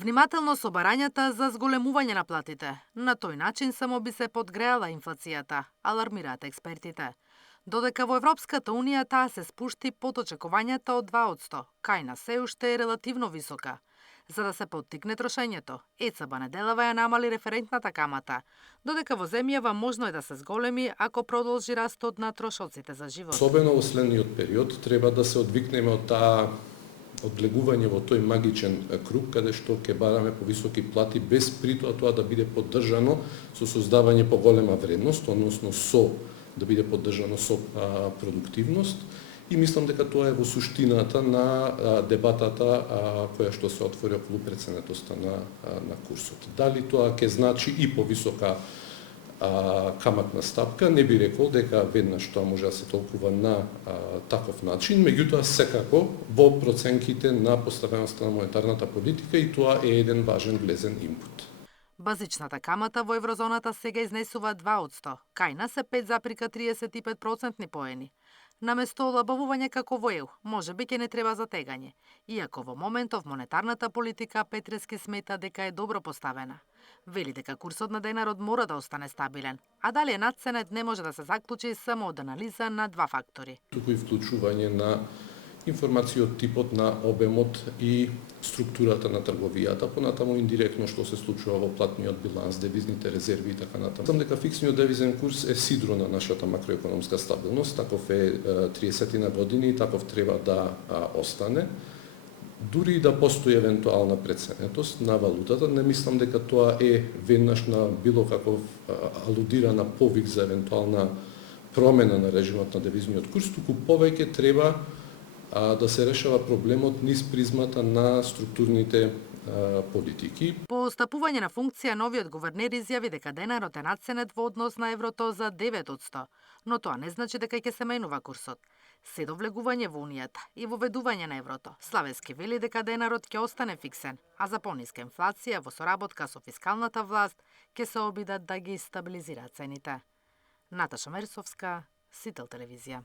Внимателно со барањата за зголемување на платите. На тој начин само би се подгреала инфлацијата, алармираат експертите. Додека во Европската Унија таа се спушти под очекувањата од 2%, кај нас се уште е релативно висока. За да се поттикне трошењето, ЕЦБ неделава ја намали референтната камата, додека во земјава можно е да се зголеми ако продолжи растот на трошоците за живот. Особено во следниот период треба да се одвикнеме од таа одлегување во тој магичен круг каде што ќе бараме повисоки плати без при тоа да биде поддржано со создавање поголема вредност, односно да биде поддржано со продуктивност. И мислам дека тоа е во суштината на дебатата која што се отвори околу преценетоста на курсот. Дали тоа ќе значи и повисока каматна стапка, не би рекол дека веднаш тоа може да се толкува на таков начин, меѓутоа секако во проценките на поставеноста на монетарната политика и тоа е еден важен влезен инпут. Базичната камата во еврозоната сега изнесува 2%, кај нас е 5,35% поени. Наместо олабавување како во ЕУ, може би ќе не треба затегање, иако во моментов монетарната политика Петрески смета дека е добро поставена. Вели дека курсот на денарот мора да остане стабилен, а дали е надценет не може да се заклучи само од анализа на два фактори. Туку и вклучување на информација од типот на обемот и структурата на трговијата, понатаму индиректно што се случува во платниот биланс, девизните резерви и така натаму. Мислам дека фиксниот девизен курс е сидро на нашата макроекономска стабилност, таков е 30 на години и таков треба да остане. Дури и да постои евентуална преценетост на валутата, не мислам дека тоа е веднаш на било каков алудирана повик за евентуална промена на режимот на девизниот курс, туку повеќе треба да се решава проблемот низ призмата на структурните политики. По остапување на функција, новиот гувернер изјави дека денарот е надценет во однос на еврото за 9%, но тоа не значи дека ќе се менува курсот. Се до влегување во Унијата и воведување на еврото, Славески вели дека денарот ќе остане фиксен, а за пониска инфлација во соработка со фискалната власт ќе се обидат да ги стабилизираат цените. Наташа Мерсовска, Сител телевизија.